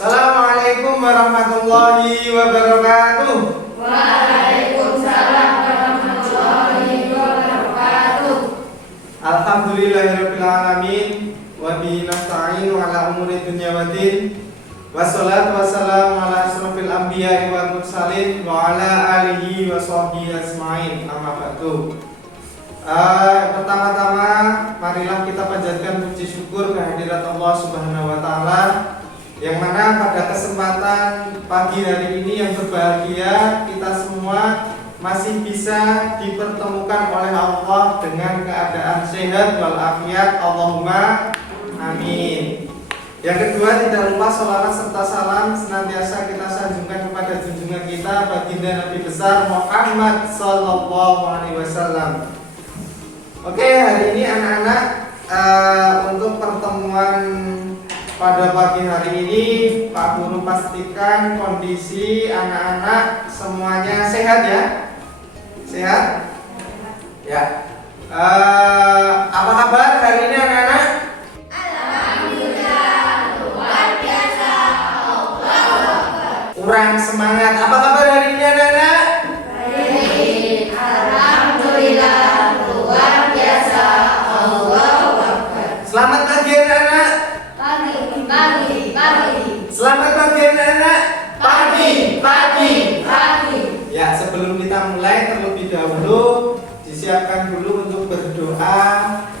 Assalamualaikum warahmatullahi wabarakatuh. Waalaikumsalam warahmatullahi wabarakatuh. Alhamdulillahirabbil alamin wa bihi nasta'inu ala umuri dunya waddin. Wassalatu wassalamu ala asrofil anbiya'i wal mursalin wa ala alihi wa sahbihi ajmain. Amma ba'du. Pertama-tama marilah kita panjatkan puji syukur kehadirat Allah Subhanahu wa taala, yang mana pada kesempatan pagi hari ini yang berbahagia kita semua masih bisa dipertemukan oleh Allah dengan keadaan sehat walafiat. Allahumma amin. Yang kedua, tidak lupa sholawat serta salam senantiasa kita sanjungkan kepada junjungan kita baginda Nabi besar Muhammad sallallahu alaihi wasallam. Oke, hari ini anak-anak, untuk pertemuan pada pagi hari ini Pak Guru pastikan kondisi anak-anak semuanya sehat ya? Sehat? Ya. Apa kabar hari ini anak-anak? Alhamdulillah, luar biasa. Kurang semangat. Apa kabar hari ini anak-anak? Baik, alhamdulillah, luar biasa. Allahu Akbar. Selamat pagi anak-anak. Pagi. Selamat pagi anak-anak. Pagi. Ya, sebelum kita mulai terlebih dahulu disiapkan dulu untuk berdoa.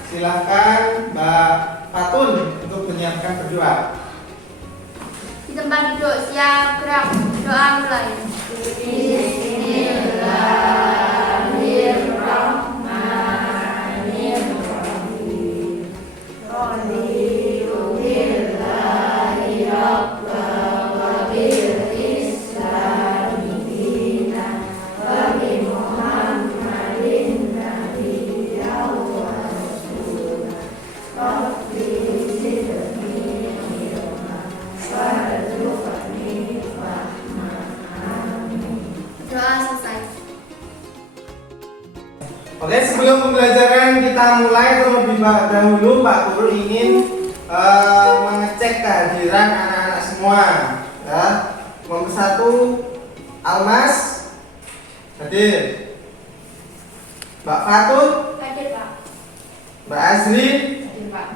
Silakan Mbak Fatun untuk menyiapkan berdoa. Di tempat duduk siap gerak. Doa mulai. Doa selesai. Oke, sebelum pembelajaran kita mulai terlebih dahulu Pak Guru ingin mengecek kehadiran anak-anak semua. Ya, nomor 1 Almas hadir, Mbak Fatun, Hadir, Pak. Mbak Azrin, Hadir, Pak.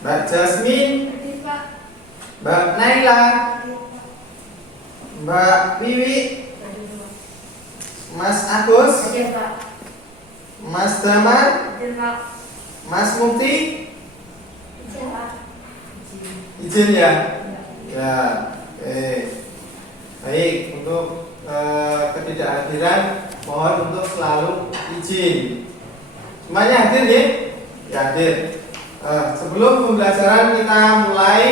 Mbak Jasmine, Hadir, Pak. Mbak Naila, Mbak Wiwi, Mas Agus, Hadir, Pak. Mas Damar, Hadir, Pak. Mas Mukti. Hadir, Pak. Izin ya? Ya, oke. Baik, untuk ketidakhadiran mohon untuk selalu izin. Semuanya hadir ya? Ya, hadir. Sebelum pembelajaran kita mulai,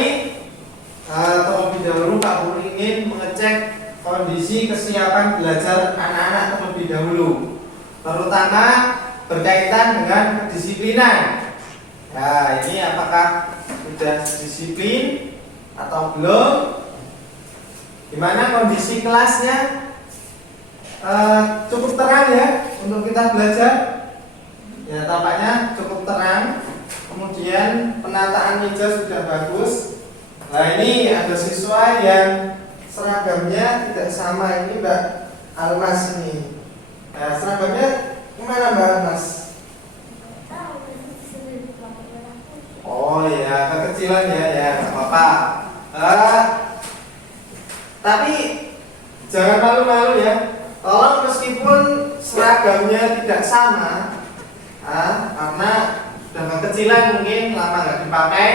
terlebih dahulu Pak Guru ingin mengecek kondisi kesiapan belajar anak-anak terlebih dahulu, terutama berkaitan dengan kedisiplinan. Ya, ini apakah sudah disiplin atau belum? Gimana kondisi kelasnya? Cukup terang ya untuk kita belajar. Ya, tampaknya cukup terang. Kemudian penataan meja sudah bagus. Nah, ini ada siswa yang seragamnya tidak sama. Ini Mbak Almas ini. Nah, seragamnya gimana Mbak Almas? Oh ya, kekecilan ya, nggak apa-apa. Tapi jangan malu-malu ya. Tolong meskipun seragamnya tidak sama, karena sudah kekecilan mungkin lama nggak dipakai,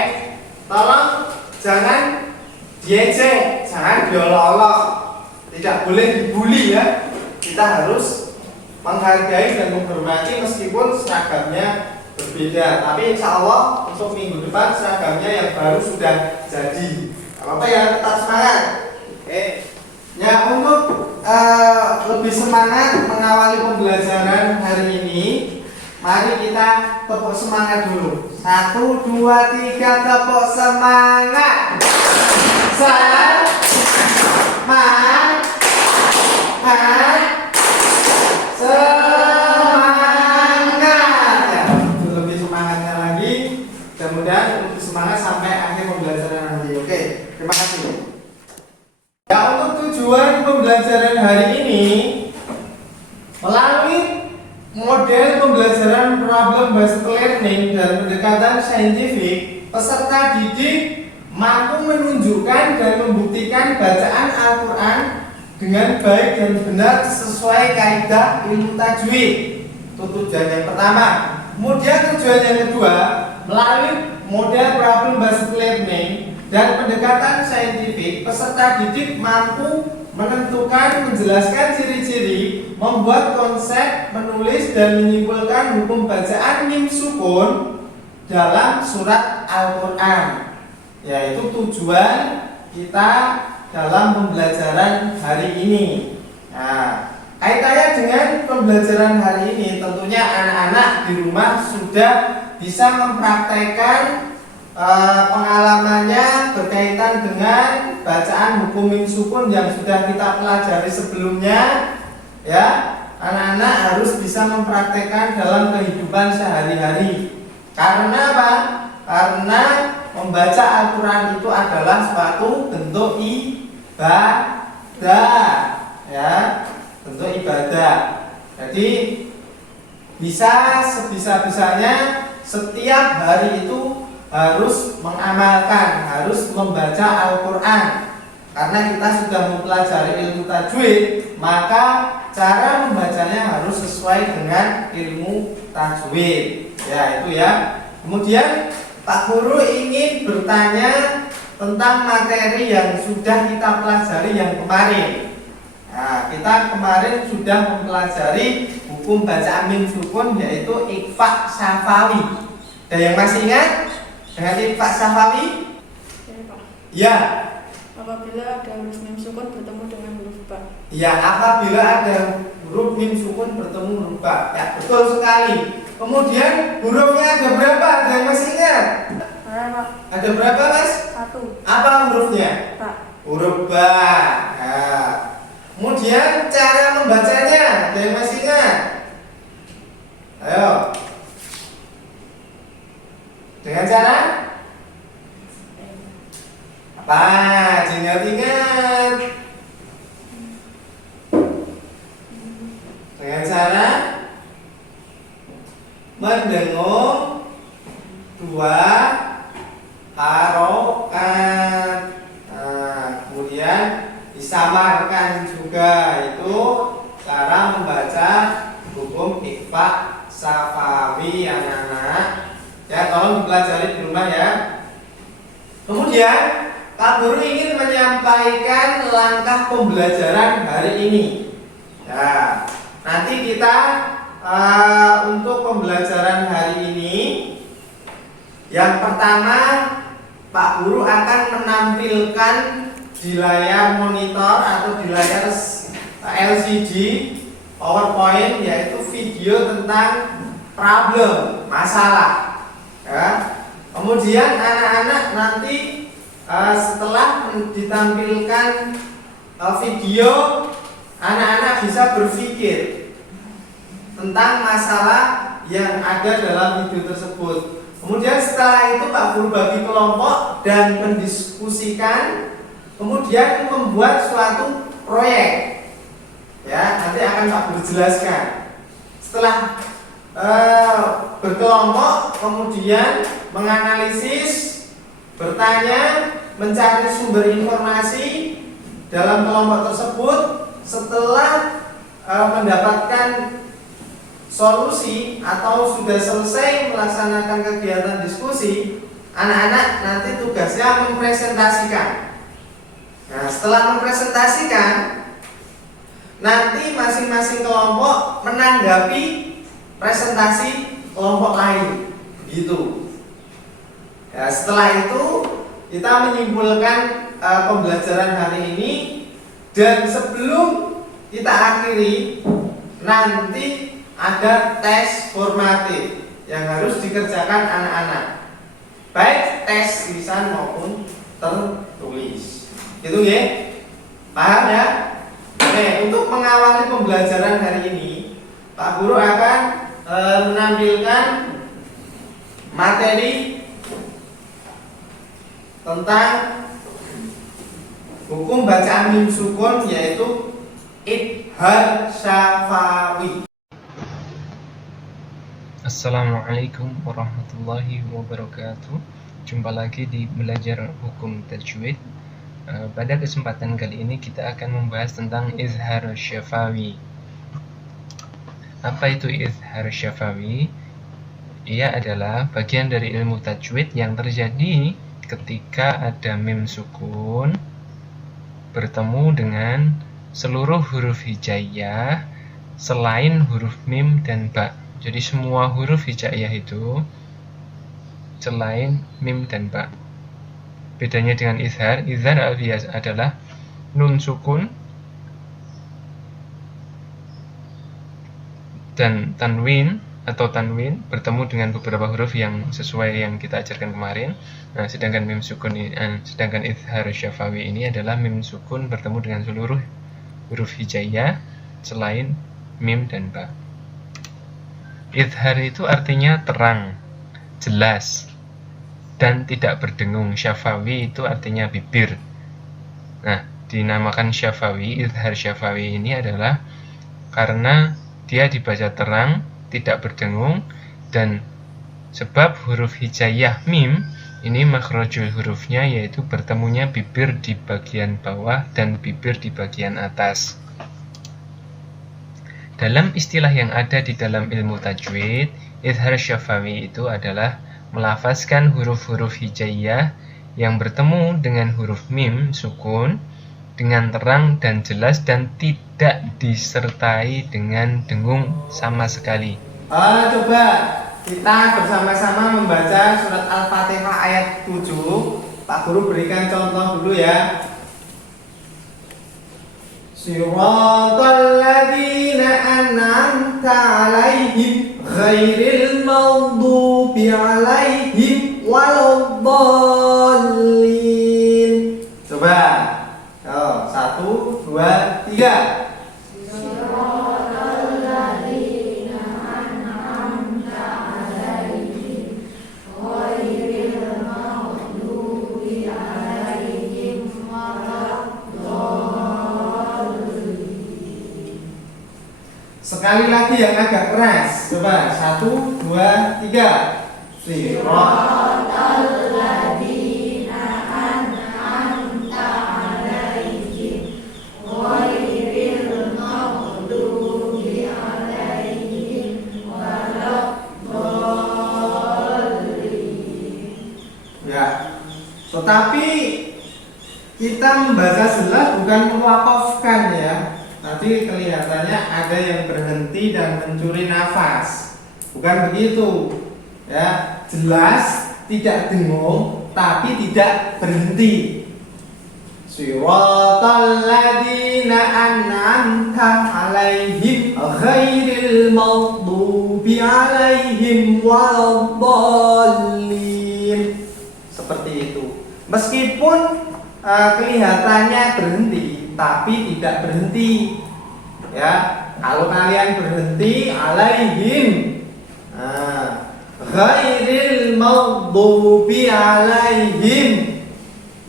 tolong jangan diejek, jangan diolok-olok, tidak boleh dibully ya. Kita harus menghargai dan menghormati meskipun seragamnya berbeda. Tapi insya Allah untuk minggu depan seragamnya yang baru sudah jadi. Apa ya, tetap semangat. Oke. Ya, untuk lebih semangat mengawali pembelajaran hari ini, Mari kita tepuk semangat dulu. 1, 2, 3, tepuk semangat. Semangat. Semangat. Ya, untuk lebih semangatnya lagi. Mudah-mudahan lebih semangat sampai akhir pembelajaran nanti. Oke, terima kasih. Ya, untuk tujuan pembelajaran hari ini melalui model pembelajaran problem based learning dan pendekatan saintifik, peserta didik mampu menunjukkan dan membuktikan bacaan Al-Quran dengan baik dan benar sesuai kaidah ilmu tajwid. Itu tujuan yang pertama. Kemudian tujuan yang kedua, melalui model problem based learning dan pendekatan saintifik, peserta didik mampu menentukan, menjelaskan ciri-ciri, membuat konsep, menulis dan menyimpulkan hukum bacaan mim sukun dalam surat Al-Quran. Yaitu tujuan kita dalam pembelajaran hari ini. Nah, kaitannya dengan pembelajaran hari ini, tentunya anak-anak di rumah sudah bisa mempraktekkan pengalamannya berkaitan dengan bacaan hukum mim sukun yang sudah kita pelajari sebelumnya. Ya, anak-anak harus bisa mempraktekkan dalam kehidupan sehari-hari. Karena apa? Karena membaca Al-Quran itu adalah suatu bentuk ibadah, ya, bentuk ibadah. Jadi bisa sebisa-bisanya setiap hari itu harus mengamalkan, harus membaca Al-Quran. Karena kita sudah mempelajari ilmu tajwid, maka cara membacanya harus sesuai dengan ilmu tajwid. Ya, itu ya. Kemudian Pak Guru ingin bertanya tentang materi yang sudah kita pelajari yang kemarin. Nah, kita kemarin sudah mempelajari hukum bacaan mim sukun, yaitu ikhfa syafawi. Ada yang masih ingat dengan ikhfa syafawi? Ya. Apabila ada huruf mim sukun bertemu dengan huruf ba. Ya, apabila ada huruf mim sukun bertemu huruf ba. Ya, betul sekali. Kemudian hurufnya ada berapa? Ada yang masih ingat? Ada berapa, Mas? 1. Apa hurufnya? Ba. Huruf ba. Nah, kemudian cara membacanya, ada yang masih ingat? Ayo. Dengan cara apa? Ingat-ingat. Dengan cara mendengung 2 harokat. Nah, kemudian disamarkan juga, itu cara membaca hukum ikhfa syafawi, anak-anak. Ya, tolong dipelajari di rumah ya. Kemudian Pak Guru ingin menyampaikan langkah pembelajaran hari ini. Nah, nanti kita untuk pembelajaran hari ini, yang pertama Pak Guru akan menampilkan di layar monitor atau di layar LCD PowerPoint, yaitu video tentang problem, masalah. Ya. Kemudian anak-anak nanti setelah ditampilkan video, anak-anak bisa berpikir tentang masalah yang ada dalam video tersebut. Kemudian setelah itu Pak Guru bagi kelompok dan mendiskusikan, kemudian membuat suatu proyek. Ya, nanti akan Pak Guru jelaskan. Setelah berkelompok, kemudian menganalisis, bertanya, mencari sumber informasi dalam kelompok tersebut. Setelah mendapatkan solusi atau sudah selesai melaksanakan kegiatan diskusi, anak-anak nanti tugasnya mempresentasikan. Nah, setelah mempresentasikan, nanti masing-masing kelompok menanggapi presentasi kelompok lain, gitu. Ya, setelah itu kita menyimpulkan pembelajaran hari ini, dan sebelum kita akhiri, nanti ada tes formatif yang harus dikerjakan anak-anak, baik tes lisan maupun tertulis. Gitu ya? Paham ya? Oke, untuk mengawali pembelajaran hari ini, Pak Guru akan menampilkan materi tentang hukum bacaan mim sukun, yaitu idhar syafawi. Assalamualaikum warahmatullahi wabarakatuh. Jumpa lagi di belajar hukum tajwid. Pada kesempatan kali ini kita akan membahas tentang izhar syafawi. Apa itu izhar syafawi? Ia adalah bagian dari ilmu tajwid yang terjadi ketika ada mim sukun bertemu dengan seluruh huruf hijaiyah selain huruf mim dan ba. Jadi semua huruf hijaiyah itu selain mim dan ba. Bedanya dengan izhar adalah nun sukun dan tanwin bertemu dengan beberapa huruf yang sesuai yang kita ajarkan kemarin. Nah, sedangkan izhar syafawi ini adalah mim sukun bertemu dengan seluruh huruf hijaiyah selain mim dan ba. Izhar itu artinya terang, jelas, dan tidak berdengung. Syafawi itu artinya bibir. Nah, dinamakan syafawi, izhar syafawi ini adalah karena dia dibaca terang, tidak berdengung, dan sebab huruf hijaiyah mim ini makhrajul hurufnya yaitu bertemunya bibir di bagian bawah dan bibir di bagian atas. Dalam istilah yang ada di dalam ilmu tajwid, izhar syafawi itu adalah melafazkan huruf-huruf hijaiyah yang bertemu dengan huruf mim sukun dengan terang dan jelas dan tidak disertai dengan dengung sama sekali. Coba kita bersama-sama membaca surat Al-Fatihah ayat 7. Pak Guru berikan contoh dulu ya. Siratal ladzina an'amta 'alaihim ghairil maghdubi 'alaihim waladdallin. Coba. 1, 2, 3. Sekali lagi yang agak keras. Coba 1, 2, 3. Siratal ladzina an'amta 'alaihim ghairil maghdubi 'alaihim waladdallin. Ya. Tetapi kita membaca jelas bukan mewakafkan ya. Nanti kelihatannya ada yang berhenti dan mencuri nafas. Bukan begitu. Ya, jelas, tidak dengung, tapi tidak berhenti. Siratal ladzina an'amta 'alaihim ghairil maghdubi 'alaihim waladdallin. Seperti itu. Meskipun kelihatannya berhenti, tapi tidak berhenti. Ya, kalau kalian berhenti 'alaihim, ghairil maghdubi 'alaihim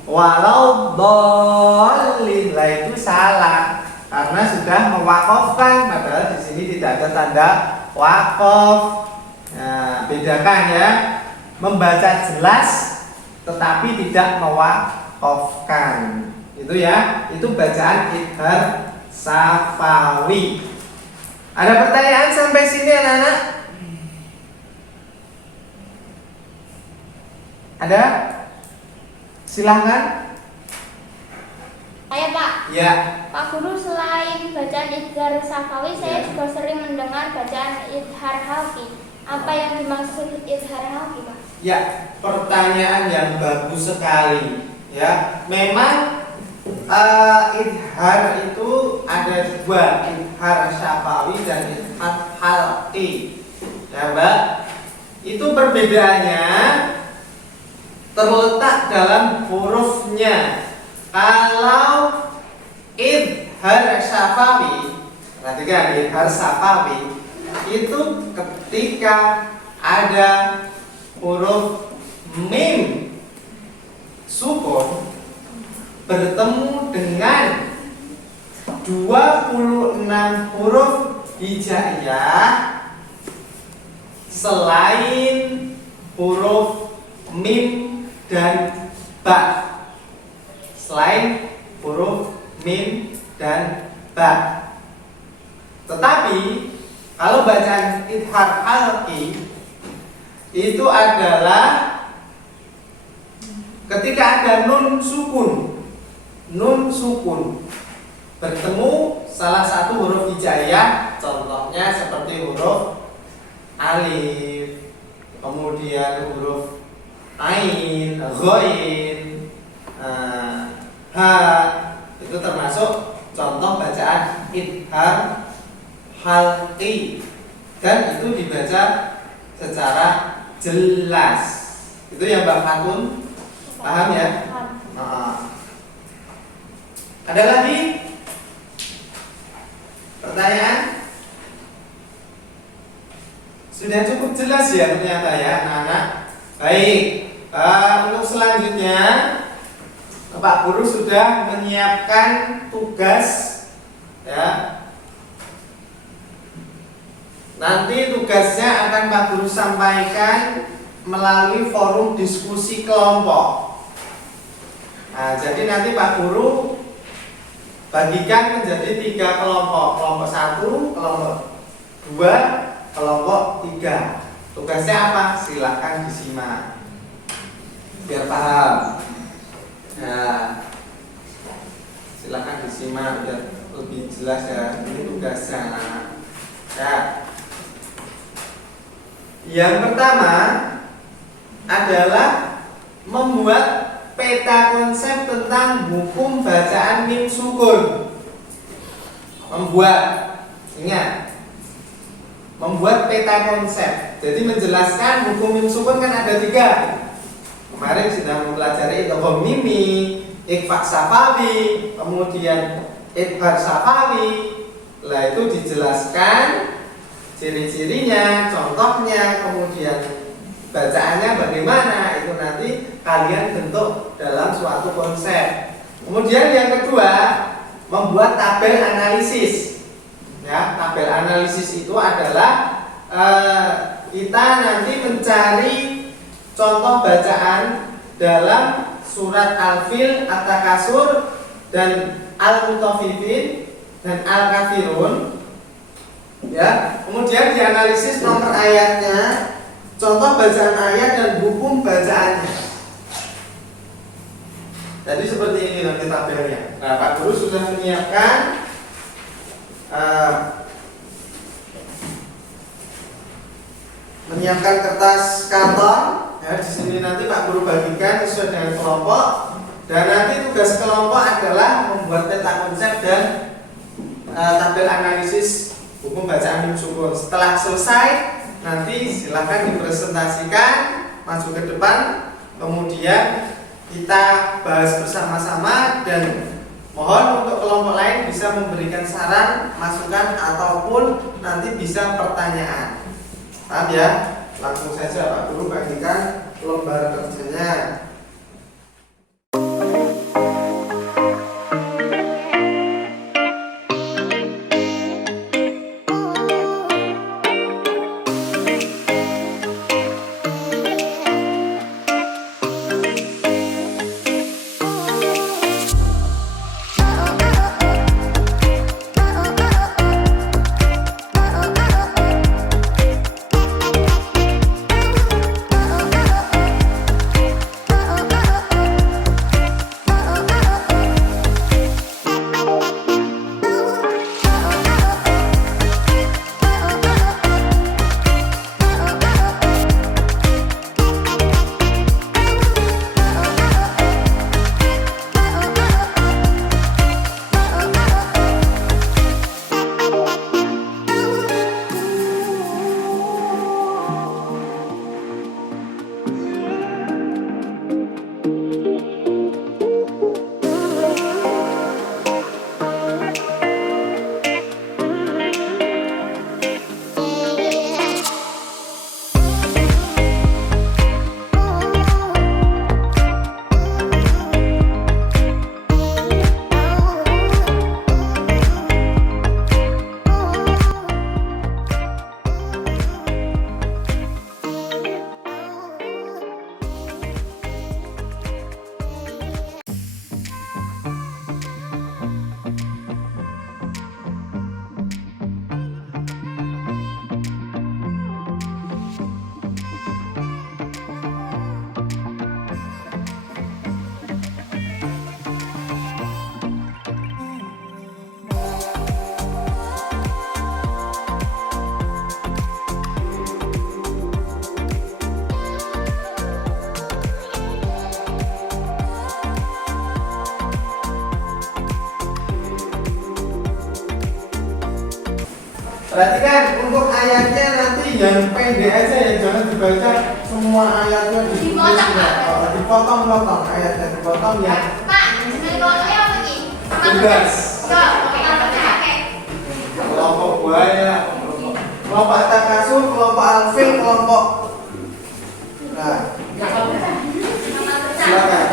waladdallin, lah itu salah karena sudah mewakafkan, padahal di sini tidak ada tanda wakaf. Nah, bedakan ya, membaca jelas tetapi tidak mewakafkan. Itu ya, itu bacaan izhar syafawi. Ada pertanyaan sampai sini anak-anak? Ada? Silahkan. Saya Pak. Ya. Pak Guru, selain bacaan izhar syafawi, saya juga sering mendengar bacaan izhar halqi. Apa yang dimaksud izhar halqi, Pak? Ya, pertanyaan yang bagus sekali. Ya, memang Idhar itu ada dua, idhar syafawi dan idhar halqi. Ya, Mbak. Itu perbedaannya terletak dalam hurufnya. Kalau idhar syafawi, perhatikan idhar syafawi itu ketika ada huruf mim sukun bertemu dengan 26 huruf hijaiyah selain huruf mim dan ba. Selain huruf mim dan ba. Tetapi kalau bacaan idhar halqi itu adalah ketika ada nun sukun bertemu salah satu huruf hijaiyah, contohnya seperti huruf alif, kemudian huruf ain, ghain, ha, itu termasuk contoh bacaan idhar halqi dan itu dibaca secara jelas. Itu yang Mbak Fatun paham ya? Ada lagi pertanyaan? Sudah cukup jelas ya ternyata ya anak-anak. Baik, untuk selanjutnya Pak Guru sudah menyiapkan tugas ya. Nanti tugasnya akan Pak Guru sampaikan melalui forum diskusi kelompok. Nah, jadi nanti Pak Guru bagikan menjadi 3 kelompok. Kelompok 1, kelompok 2, kelompok 3. Tugasnya apa? Silakan disimak biar paham. Nah, silakan disimak biar lebih jelas ya. Ini tugasnya. Ya. Yang pertama adalah membuat peta konsep tentang hukum bacaan mim sukun. Ingat, membuat peta konsep. Jadi menjelaskan hukum mim sukun kan ada 3. Kemarin sudah mempelajari idgham mimi, ikhfa safawi, kemudian idgham safawi. Lah itu dijelaskan ciri-cirinya, contohnya, kemudian bacaannya bagaimana, itu nanti kalian bentuk dalam suatu konsep. Kemudian yang kedua, membuat tabel analisis. Ya, tabel analisis itu adalah kita nanti mencari contoh bacaan dalam surat Al-Fil, At-Takasur, dan Al-Mutaffifin dan Al-Kafirun. Ya, kemudian dianalisis nomor ayatnya, contoh bacaan ayat dan hukum bacaannya. Jadi seperti ini nanti tabelnya. Nah, Pak Guru sudah menyiapkan kertas karton. Ya, di sini nanti Pak Guru bagikan sesuai dengan kelompok. Dan nanti tugas kelompok adalah membuat peta konsep dan tabel analisis hukum bacaan mim sukun. Setelah selesai, nanti silahkan dipresentasikan, maju ke depan, kemudian kita bahas bersama-sama dan mohon untuk kelompok lain bisa memberikan saran, masukan ataupun nanti bisa pertanyaan. Paham ya? Langsung saja Pak Guru bagikan lembar kerjanya. Perhatikan untuk ayatnya nanti yang pendek aja ya, jangan dibaca semua ayatnya ditulis ya. Dipotong-potong ayatnya, dipotong ya. Pak, kelompoknya apa nih? Tugas. Kelompok buaya, kelompok takasur, kelompok alfil, kelompok. Nah, silakan.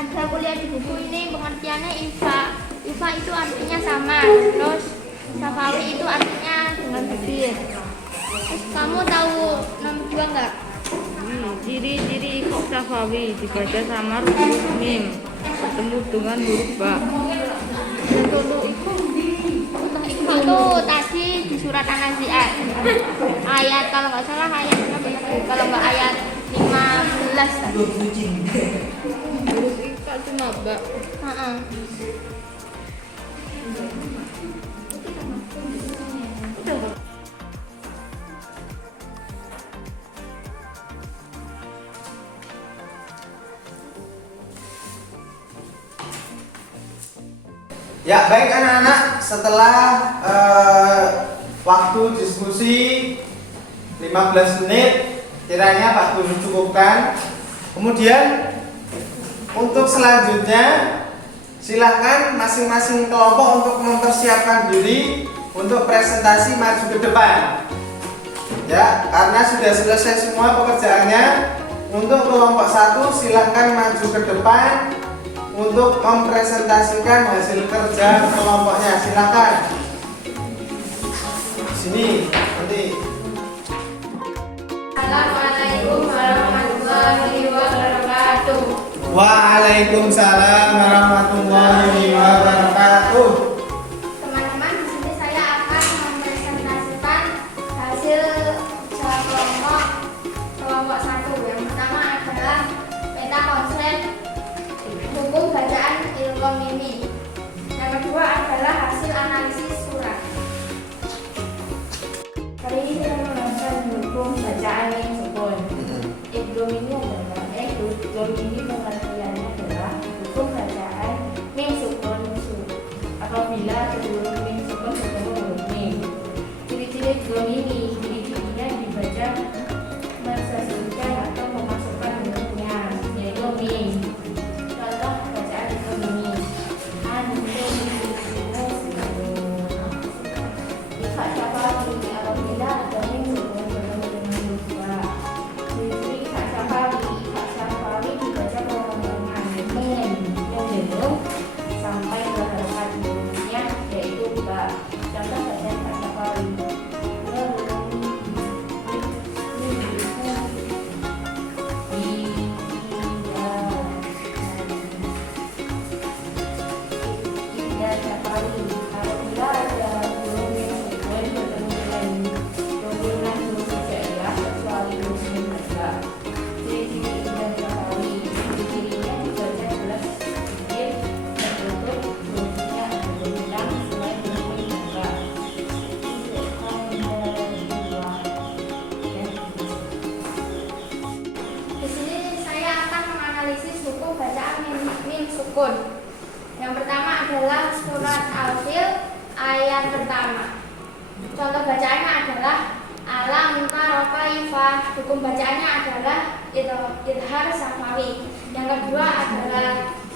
Ada kuliah di buku ini pengertiannya IFA itu artinya sama, terus Safawi itu artinya dengan bibir. Terus kamu tahu nomor 2 nggak? Ciri-ciri ikut Safawi dibaca samar huruf mim bertemu dengan huruf ba. Untuk itu tadi di surat An-Nazi'at ayat, kalau nggak salah ayat kalau nggak ayat 15 tadi. Huruf ikfa cuma ba. Heeh. Ya, baik anak-anak, setelah waktu diskusi 15 menit kiranya waktu dicukupkan. Kemudian untuk selanjutnya silahkan masing-masing kelompok untuk mempersiapkan diri untuk presentasi maju ke depan. Ya, karena sudah selesai semua pekerjaannya. Untuk kelompok 1 silahkan maju ke depan untuk mempresentasikan hasil kerja kelompoknya. Silakan. Sini nanti. Assalamualaikum warahmatullahi wabarakatuh. Waalaikumsalam warahmatullahi wabarakatuh. Teman-teman, di sini saya akan mempresentasikan hasil kerja kelompok 1. Yang pertama adalah peta konsep hukum bacaan ilkom ini. Yang kedua adalah hasil analisis surat. Kali ini saya membahas hukum bacaan yang sukun. Idgham ini pengertiannya adalah hukum bacaan mim sukun apabila huruf mim sukun bertemu huruf mim. Ciri-ciri idgham ini dibaca mensesuaikan atau memasukkan hurufnya, yaitu mim. Contoh bacaan idgham ini. Ikhfa Safawi apabila ada mim sukun bertemu dengan huruf ba. Ciri ikhfa Safawi dibaca pengembangan mim yang sampai ke harokat hurufnya, yaitu ba. Contoh bacaan ikhfa Safawi. Di sini saya akan menganalisis hukum bacaan mim sukun. Yang pertama adalah surat Al-Fil ayat pertama. Contoh bacaannya adalah alam tara kaifa. Hukum bacaannya adalah idhar safawi. Yang kedua adalah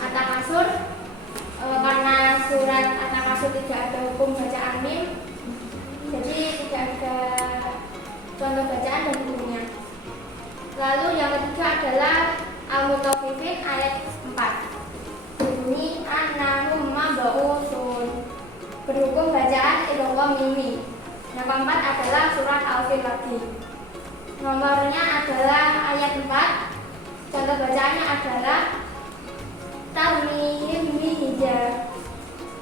at-takasur. Karena surat at-takasur tidak ada hukum bacaan mim, jadi tidak ada contoh bacaan dan hukumnya. Lalu yang ketiga adalah Al-Mutaffifin ayat 4. Bunyi annahum mab'utsun. Berhukum bacaan idgham mimi. Yang keempat adalah surat Al-Fil lagi. Nomornya adalah ayat 4. Contoh bacaannya adalah Tarmihim Bihija.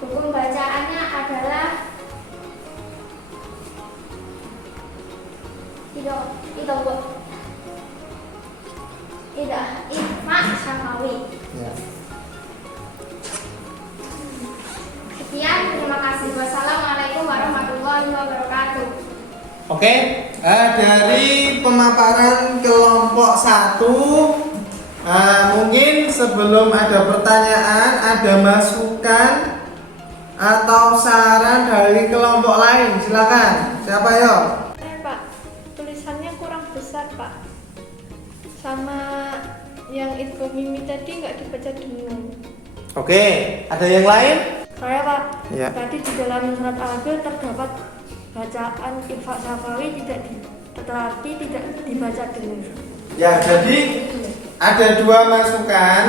Hukum bacaannya adalah Ifa Syafawi. Ya. Sekian, terima kasih. Wassalamualaikum warahmatullahi wabarakatuh. Oke, dari pemaparan kelompok 1, mungkin sebelum ada pertanyaan, ada masukan atau saran dari kelompok lain, silakan. Siapa yo? Pak, tulisannya kurang besar Pak. Sama yang info mimi tadi nggak dibaca dulu. Oke, ada yang lain? Saya Pak, Ya. tadi di dalam surat Al-Fil terdapat bacaan infak syafawi tetapi tidak dibaca dulu. Ya, jadi ada 2 masukan.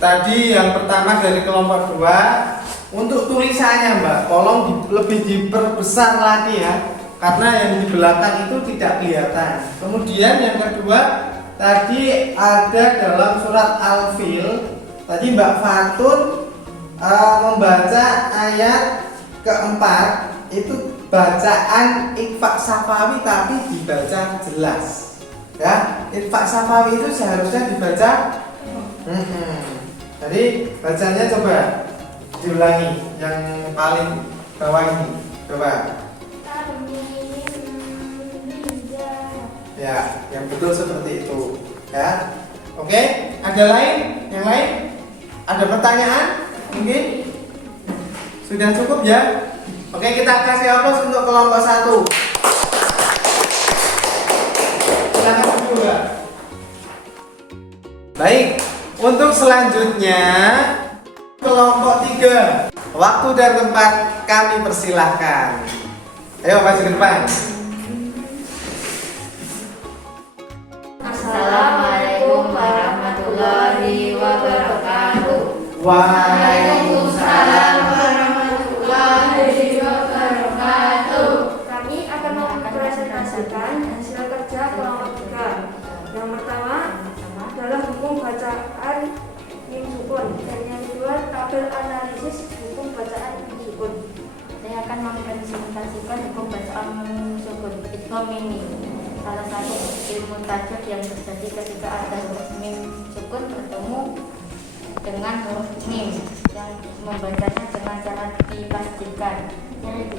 Tadi yang pertama dari kelompok 2, untuk tulisannya Mbak, tolong lebih diperbesar lagi ya, karena yang di belakang itu tidak kelihatan. Kemudian yang kedua, tadi ada dalam surat Al-Fil, tadi Mbak Fatun membaca ayat keempat, itu bacaan infak syafawi tapi dibaca jelas. Ya, infak syafawi itu seharusnya dibaca. Jadi bacanya coba diulangi yang paling bawah ini. Coba. Ya, yang betul seperti itu. Ya. Oke, ada lain? Yang lain? Ada pertanyaan? Mungkin? Sudah cukup ya? Oke, kita kasih aplaus untuk kelompok 1. Silakan juga. Baik, untuk selanjutnya kelompok 3. Waktu dan tempat kami persilahkan. Ayo maju ke depan. Assalamualaikum warahmatullahi wabarakatuh. Waalaikumsalam warahmatullahi wabarakatuh. Kami akan mempresentasikan hasil kerja kelompok 3. Yang pertama, dalam hukum bacaan mim sukun, dan yang kedua tabel analisis hukum bacaan mim sukun. Saya akan mempresentasikan hukum bacaan mim sukun idgham mimi. Salah satu ilmu tajwid yang terjadi ketika ada huruf mim sukun bertemu dengan huruf mim yang membacanya dengan cara dipastikan.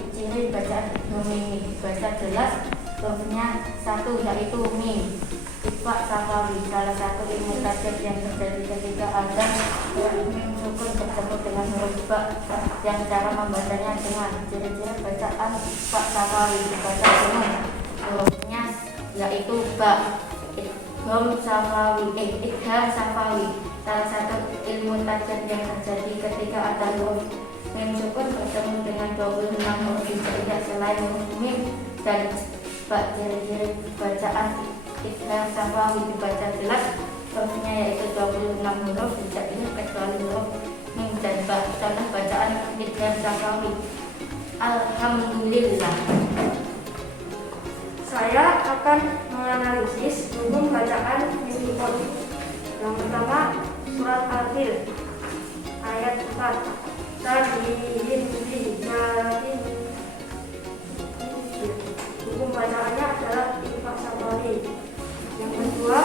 Ciri bacaan idgham mimi dibaca jelas, hurufnya satu yaitu mim. Ifak syafawi, salah satu ilmu tajwid yang terjadi ketika ada huruf mim sukun bertemu dengan huruf ba yang cara membacanya dengan ciri-ciri bacaan ifak syafawi dibaca dengan hurufnya yaitu ba. Idgham syafawi, salah satu ilmu tajwid yang terjadi ketika ada huruf mim sukun bertemu dengan 26 huruf hijaiyah selain huruf mim dan ba. Ciri-ciri bacaan idgham syafawi dibaca jelas, hurufnya yaitu 26 huruf hijaiyah kecuali huruf mim dan ba. Contoh bacaan idgham syafawi: Alhamdulillah. Saya akan menganalisis hukum bacaan mim sukun. Yang pertama, surat Al-Fil ayat 4. Tarmihim bihijatin. Hukum bacaannya adalah infak syafawi. Yang kedua,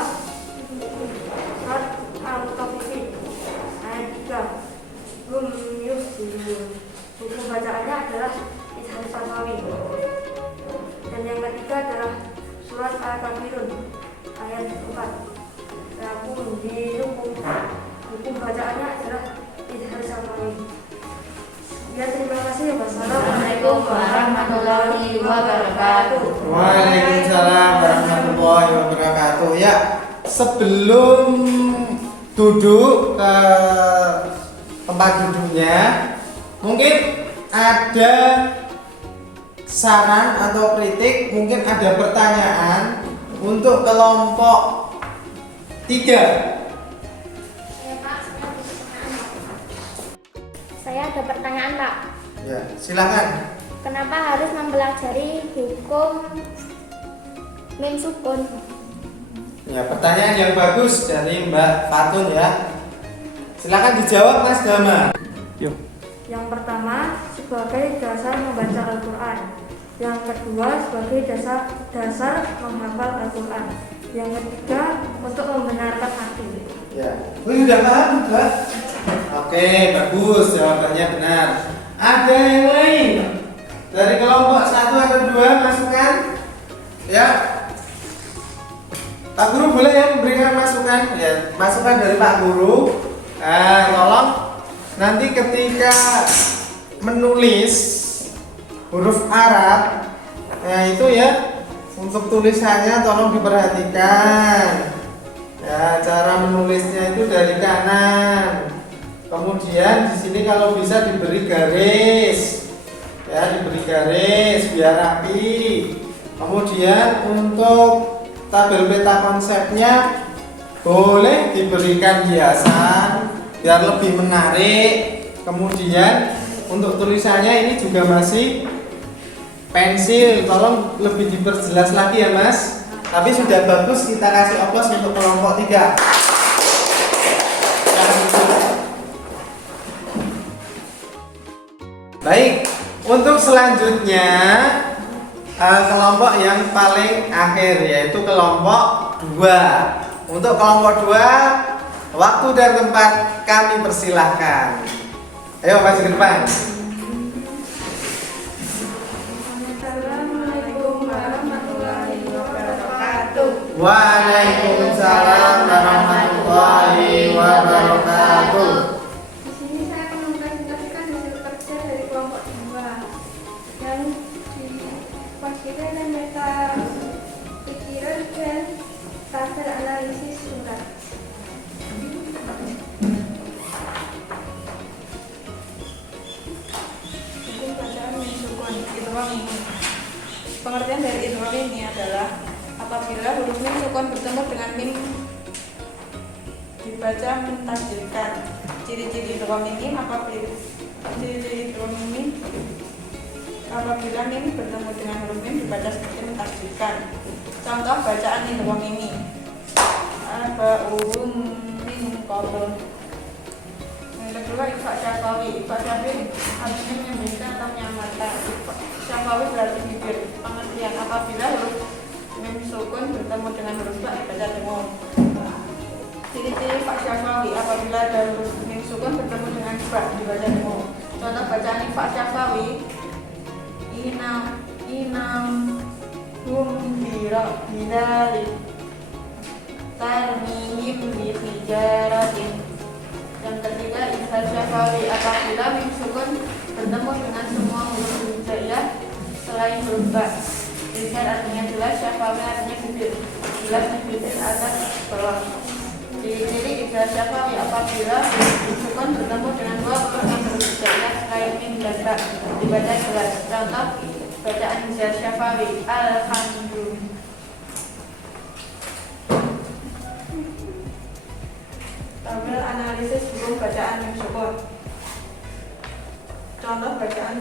surat Al-Mutaffifin ayat 3. Hum yufsirun. Hukum bacaannya adalah izhar syafawi. Dan yang ketiga adalah surat Al-Kafirun ayat 4. Lakum dinukum. Hukum bacaannya adalah izhar syafawi. Ya, terima kasih. Wassalamualaikum warahmatullahi wabarakatuh. Waalaikumsalam warahmatullahi wabarakatuh. Ya, sebelum duduk ke tempat duduknya, mungkin ada saran atau kritik, mungkin ada pertanyaan untuk kelompok 3. Saya ada pertanyaan Pak. Ya, silakan. Kenapa harus mempelajari hukum mim sukun? Ya, pertanyaan yang bagus dari Mbak Fatun ya. Silakan dijawab Mas Dama. Yuk. Yang pertama sebagai dasar membaca Al-Quran. Yang kedua sebagai dasar menghafal Al-Quran. Yang ketiga untuk membenarkan hati. Ya. Sudah paham, Mbak? Oke, bagus, jawabannya benar. Ada yang lain dari kelompok 1 atau 2 masukan? Ya. Pak Guru boleh ya memberikan masukan? Ya, masukan dari Pak Guru. Tolong nanti ketika menulis huruf Arab, nah itu ya untuk tulisannya tolong diperhatikan. Ya, cara menulisnya itu dari kanan. Kemudian di sini kalau bisa diberi garis, ya diberi garis biar rapi. Kemudian untuk tabel peta konsepnya boleh diberikan hiasan biar lebih menarik. Kemudian untuk tulisannya ini juga masih pensil, tolong lebih diperjelas lagi ya Mas. Tapi sudah bagus, kita kasih oplos untuk kelompok 3. Baik, untuk selanjutnya kelompok yang paling akhir yaitu kelompok 2. Untuk kelompok 2, waktu dan tempat kami persilahkan. Ayo masuk ke depan. Assalamualaikum warahmatullahi wabarakatuh. Waalaikumsalam warahmatullahi wabarakatuh. Di sini saya akan mempresentasikan hasil kerja dari kelompok 2 yang dipastikan dan meta pikiran dan tabel analisis surat. Hukum bacaan min sukun idgham ini. Pengertian dari idgham ini adalah apabila huruf mim sukun bertemu dengan mim dibaca mentasjidkan. Ciri-ciri idgham ini apabila mim bertemu dengan huruf mim dibaca seperti mentasjidkan. Contoh bacaan idgham ini. Arba'um min qablun. Yang kedua ikhfa syafawi. Ikhfa syafawi artinya menyembunyikan atau menyamarkan. Syafawi berarti bibir. Pengertian apabila huruf mim sukun bertemu dengan huruf ba dibaca dengung. Ciri-ciri ikhfa syafawi apabila ada huruf mim sukun bertemu dengan ba dibaca dengung. Contoh bacaan ikhfa syafawi inam hum bidali tarmihim bi hijaratin. Yang ketiga izhar syafawi apabila mim sukun bertemu dengan semua huruf hijaiyah selain huruf ba. Izhar artinya jelas, syafawi artinya bibir. Jelas bibir atas bawah. Ciri-ciri izhar syafawi apabila mim sukun bertemu dengan dua huruf hijaiyah selain mim dan ba dibaca jelas. Contoh bacaan izhar syafawi alhamdulillah. Tabel analisis hukum bacaan mim sukun. Contoh bacaan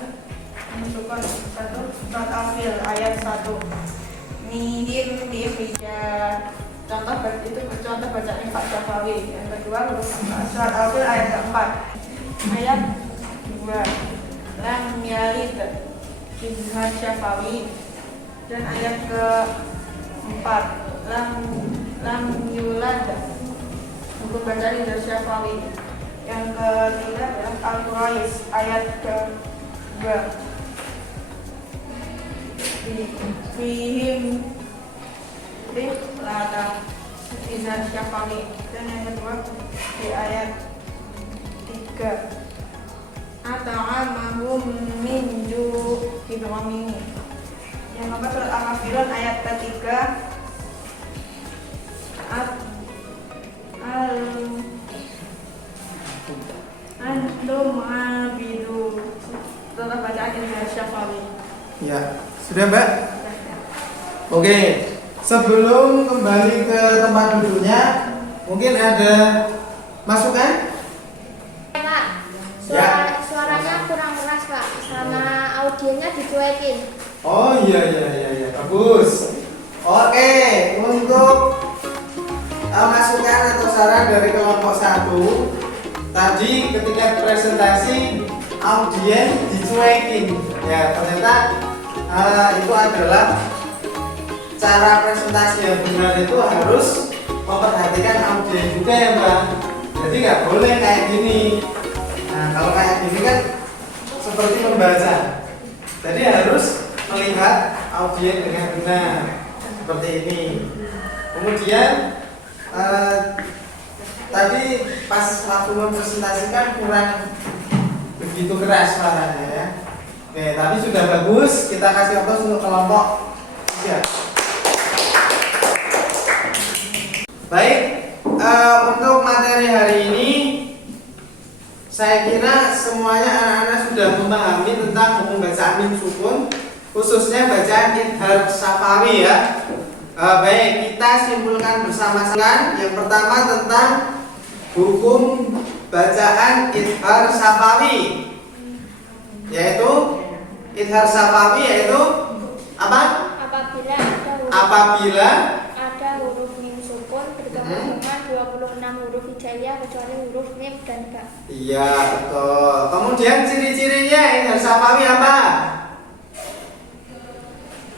mim sukun 1 surat Al-Fil ayat 1. Mihim bihija. Contoh bacaan ikhfa syafawi. Yang kedua huruf surat Al-Fil ayat keempat. Ayat 2. Lam yalid izhar syafawi. Dan ayat keempat lam yulad hukum bacaan izhar syafawi. Yang ketiga adalah Al-Quraish ayat ke-2. Fihim lata izhar syafawi. Dan yang kedua di ayat 3 ata'amahum min ju' idgham ini. Yang keempat surat Al-Kafirun ayat ke-3 antum abidu. Contoh bacaan izhar syafawi. Ya, sudah Mbak? Oke, sebelum kembali ke tempat duduknya, mungkin ada masukan? Pak, suaranya kurang keras Pak, sama audionya dicuekin. Oh iya, bagus. Oke, untuk masukan atau saran dari kelompok 1. Tadi ketika presentasi audiens dicuekin. Ya, ternyata itu adalah cara presentasi yang benar itu harus memperhatikan audiens juga ya Mbak. Jadi nggak boleh kayak gini. Nah, kalau kayak gini kan seperti membaca. Jadi harus melihat audiens dengan benar seperti ini. Kemudian tadi pas waktu mempresentasikan kurang begitu keras suaranya ya. Oke, tapi sudah bagus. Kita kasih aplaus untuk kelompok 3. Baik, untuk materi hari ini saya kira semuanya anak-anak sudah memahami tentang hukum bacaan mim sukun, khususnya bacaan idhar syafawi ya. Baik, kita simpulkan bersama-sama. Yang pertama tentang hukum bacaan idhar syafawi, yaitu idhar syafawi yaitu apa? Apabila ada huruf mim sukun bertemu dengan 26 huruf hijaiyah kecuali huruf mim dan ba. Iya, betul. Kemudian ciri-cirinya idhar syafawi apa?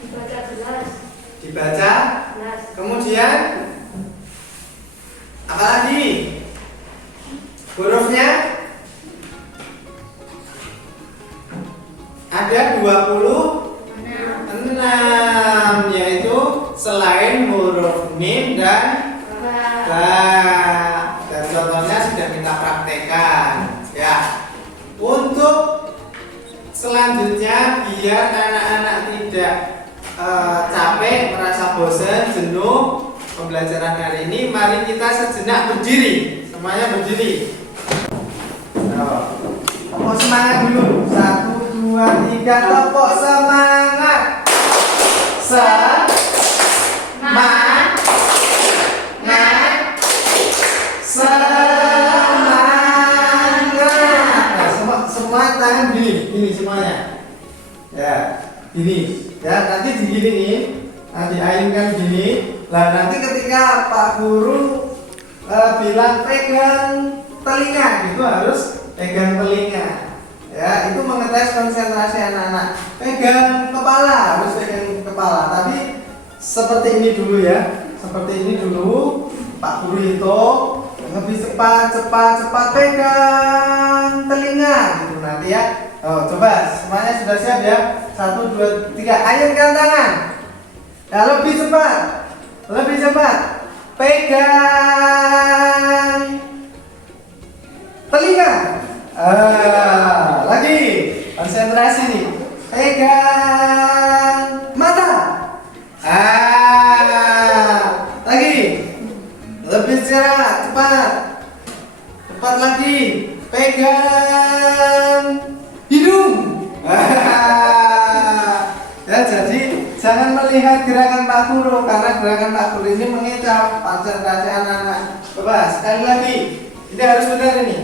Dibaca jelas. Dibaca. Kemudian apa lagi? Hurufnya ada 26, yaitu selain huruf mim dan ba. Dan contohnya sudah kita praktekkan ya. Untuk selanjutnya biar anak-anak tidak capek, merasa bosan, jenuh pembelajaran hari ini, mari kita sejenak berdiri. Semuanya berdiri. Tepuk semangat dulu. 1, 2, 3, tepuk semangat. Semangat. Nah, semua tangan gini semuanya. Ya, gini. Ya, nanti diginiin, nanti ayunkan gini. Lah nanti ketika Pak Guru bilang pegang telinga, gitu harus pegang telinga. Ya, itu mengetes konsentrasi anak-anak. Pegang kepala, harus pegang kepala. Tapi seperti ini dulu ya. Seperti ini dulu. Pak Guru hitung lebih cepat pegang telinga gitu nanti ya. Oh, coba semuanya sudah siap ya? 1, 2, 3, ayunkan tangan. Ya, lebih cepat pegang telinga. Lagi konsentrasi nih, pegang mata. Lagi lebih cepat lagi, pegang hidung. Ya, jadi jangan melihat gerakan Pak Guru, karena gerakan Pak Guru ini mengecap konsentrasi anak-anak. Coba sekali lagi, ini harus benar ini.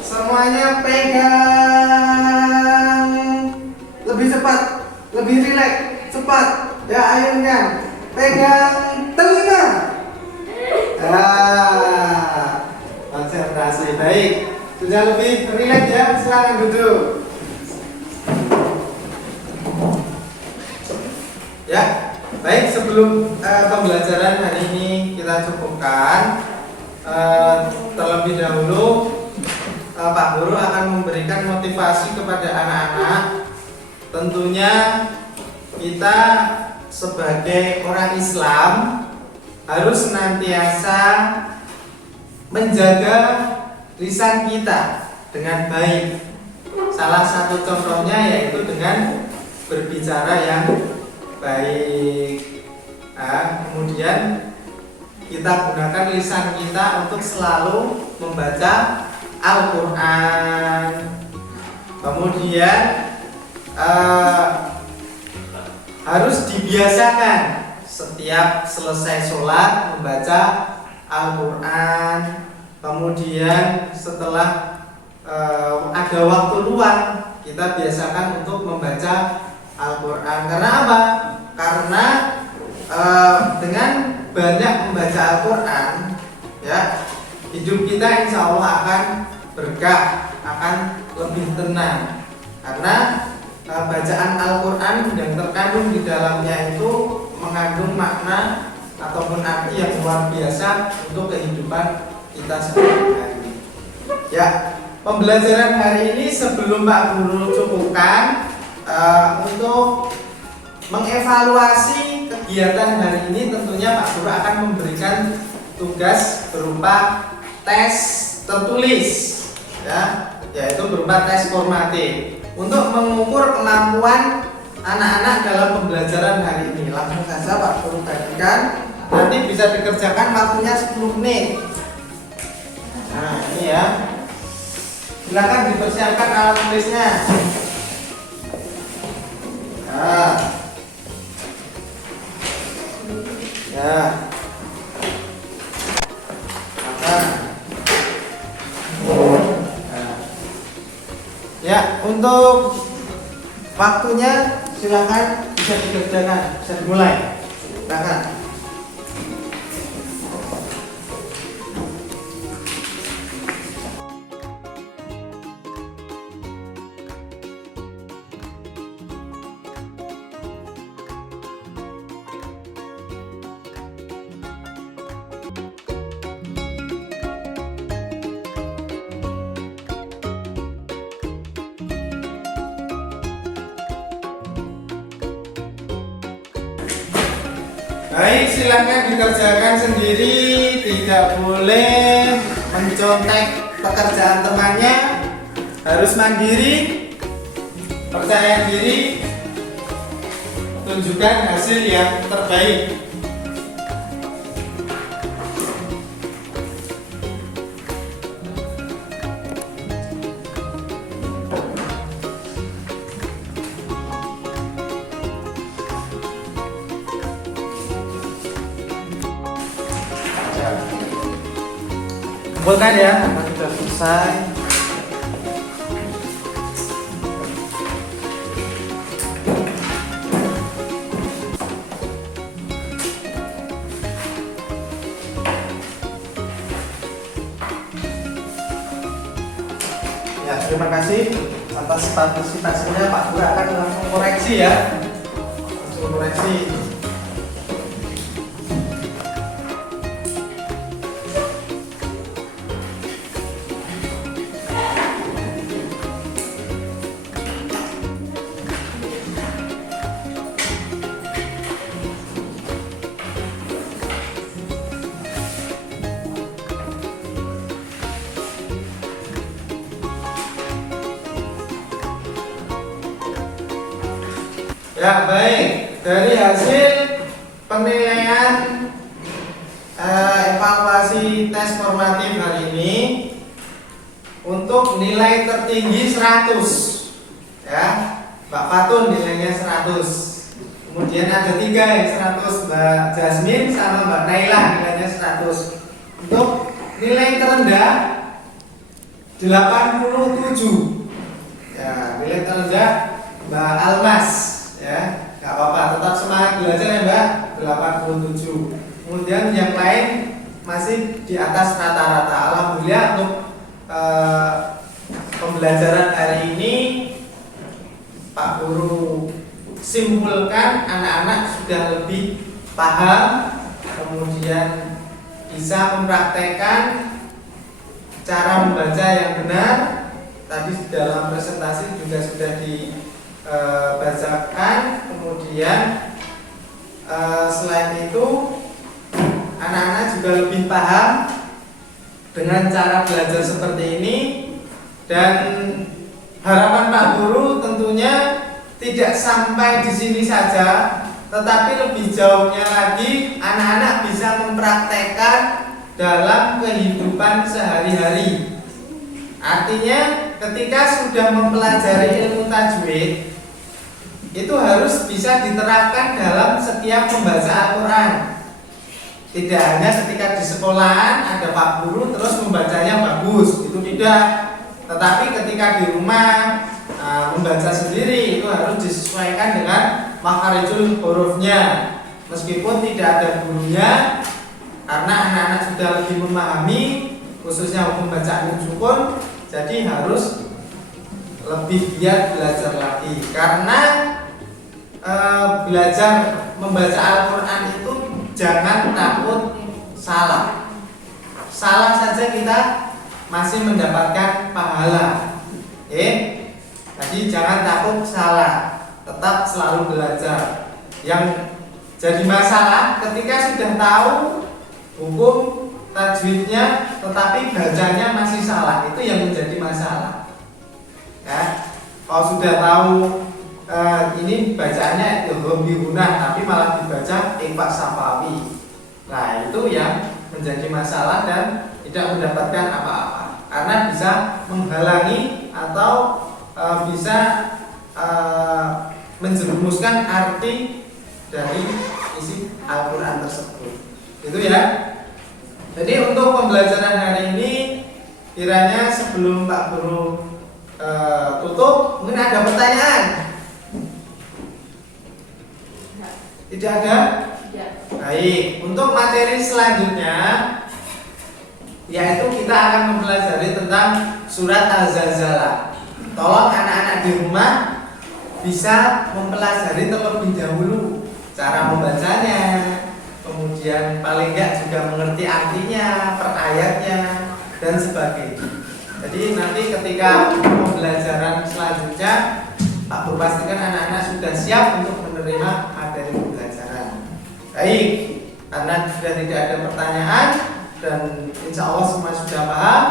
Semuanya pegang, lebih cepat, lebih rileks, cepat. Ya, ayunkan, pegang telinga. Konsentrasi baik. Sudah lebih rileks ya, silakan duduk. Ya, baik, sebelum pembelajaran hari ini kita cukupkan, terlebih dahulu Pak Guru akan memberikan motivasi kepada anak-anak. Tentunya kita sebagai orang Islam harus senantiasa menjaga lisan kita dengan baik. Salah satu contohnya yaitu dengan berbicara yang baik. Kemudian kita gunakan lisan kita untuk selalu membaca Al-Quran. Kemudian harus dibiasakan setiap selesai sholat membaca Al-Quran. Kemudian setelah ada waktu luang, kita biasakan untuk membaca Al-Quran. Karena apa? Karena dengan banyak membaca Al-Quran, ya. Hidup kita insya Allah akan berkah, akan lebih tenang, karena bacaan Al-Quran yang terkandung di dalamnya itu mengandung makna ataupun arti yang luar biasa untuk kehidupan kita sehari-hari. Ya, pembelajaran hari ini sebelum Pak Guru cukupkan untuk mengevaluasi kegiatan hari ini, tentunya Pak Guru akan memberikan tugas berupa tes tertulis, ya, yaitu berupa tes formatif untuk mengukur kemampuan anak-anak dalam pembelajaran hari ini. Langsung saja Pak Guru bagikan, nanti bisa dikerjakan waktunya 10 menit. Nah ini ya, silakan dipersiapkan alat tulisnya. Nah, ya, ya, untuk waktunya silakan bisa dikerjakan, bisa dimulai. Silakan. Baik, silakan dikerjakan sendiri, tidak boleh mencontek pekerjaan temannya, harus mandiri, percaya diri, tunjukkan hasil yang terbaik. Kumpulkan ya, karena sudah selesai. Ya, terima kasih atas partisipasinya. Pak Guru akan langsung koreksi ya, langsung koreksi. Ya, baik, dari hasil penilaian evaluasi tes formatif hari ini, untuk nilai tertinggi 100 ya, Mbak Fatun nilainya 100. Kemudian ada 3 yang 100, Mbak Jasmine sama Mbak Naila nilainya 100. Untuk nilai terendah 87. Ya, nilai terendah Mbak Almas. Ya, nggak apa-apa, tetap semangat belajar ya Mbak, 87. Kemudian yang lain masih di atas rata-rata. Alhamdulillah untuk pembelajaran hari ini Pak Guru simpulkan anak-anak sudah lebih paham, kemudian bisa mempraktekkan cara membaca yang benar. Tadi dalam presentasi juga sudah bacakan. Kemudian selain itu anak-anak juga lebih paham dengan cara belajar seperti ini, dan harapan Pak Guru tentunya tidak sampai di sini saja, tetapi lebih jauhnya lagi anak-anak bisa mempraktekkan dalam kehidupan sehari-hari. Artinya ketika sudah mempelajari ilmu tajwid, itu harus bisa diterapkan dalam setiap membaca Al-Quran. Tidak hanya ketika di sekolahan ada Pak Guru terus membacanya bagus, itu tidak. Tetapi ketika di rumah membaca sendiri, itu harus disesuaikan dengan makharijul hurufnya. Meskipun tidak ada gurunya, karena anak-anak sudah lebih memahami khususnya hukum bacaan mim sukun, jadi harus lebih giat belajar lagi. Karena belajar membaca Al-Quran itu jangan takut salah. Salah saja kita masih mendapatkan pahala. Jadi jangan takut salah, tetap selalu belajar. Yang jadi masalah ketika sudah tahu hukum tajwidnya tetapi bacanya masih salah, itu yang menjadi masalah. Ya, kalau sudah tahu ini bacaannya idgham bi gunnah tapi malah dibaca ikhfa syafawi. Nah, itu yang menjadi masalah dan tidak mendapatkan apa-apa karena bisa menghalangi atau bisa menjerumuskan arti dari isi Al-Quran tersebut. Itu ya. Jadi untuk pembelajaran hari ini kiranya sebelum Pak Guru tutup, mungkin ada pertanyaan? Tidak ada? Baik, untuk materi selanjutnya yaitu kita akan mempelajari tentang surat Al-Zalzalah. Tolong anak-anak di rumah bisa mempelajari terlebih dahulu cara membacanya, kemudian paling enggak juga mengerti artinya, per ayatnya, dan sebagainya. Jadi nanti ketika pembelajaran selanjutnya, Pak Guru pastikan anak-anak sudah siap untuk menerima materi pembelajaran. Baik, karena sudah tidak ada pertanyaan dan insya Allah semua sudah paham.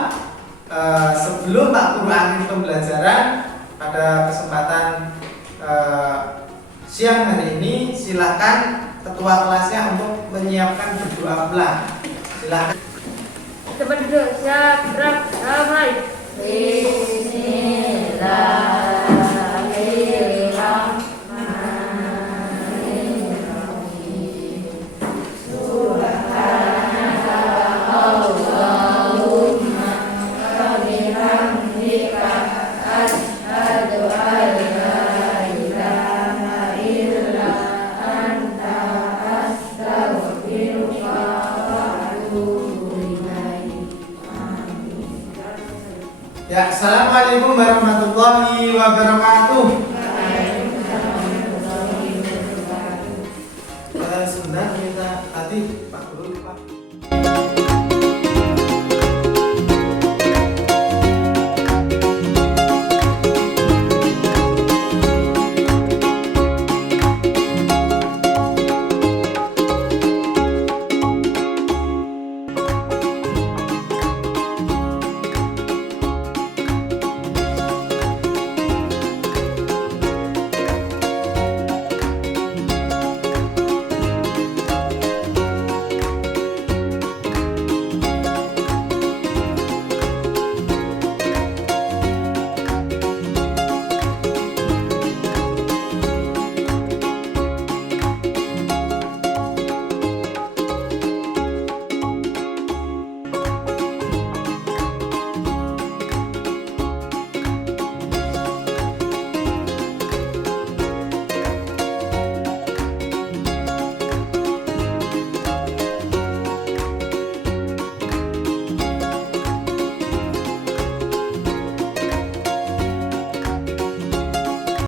Sebelum Pak Guru akhir pembelajaran pada kesempatan siang hari ini, silakan ketua kelasnya untuk menyiapkan berdoa pulang. Silakan. Cepat duduk, siap, gerak, mulai. Ya, assalamualaikum warahmatullahi wabarakatuh.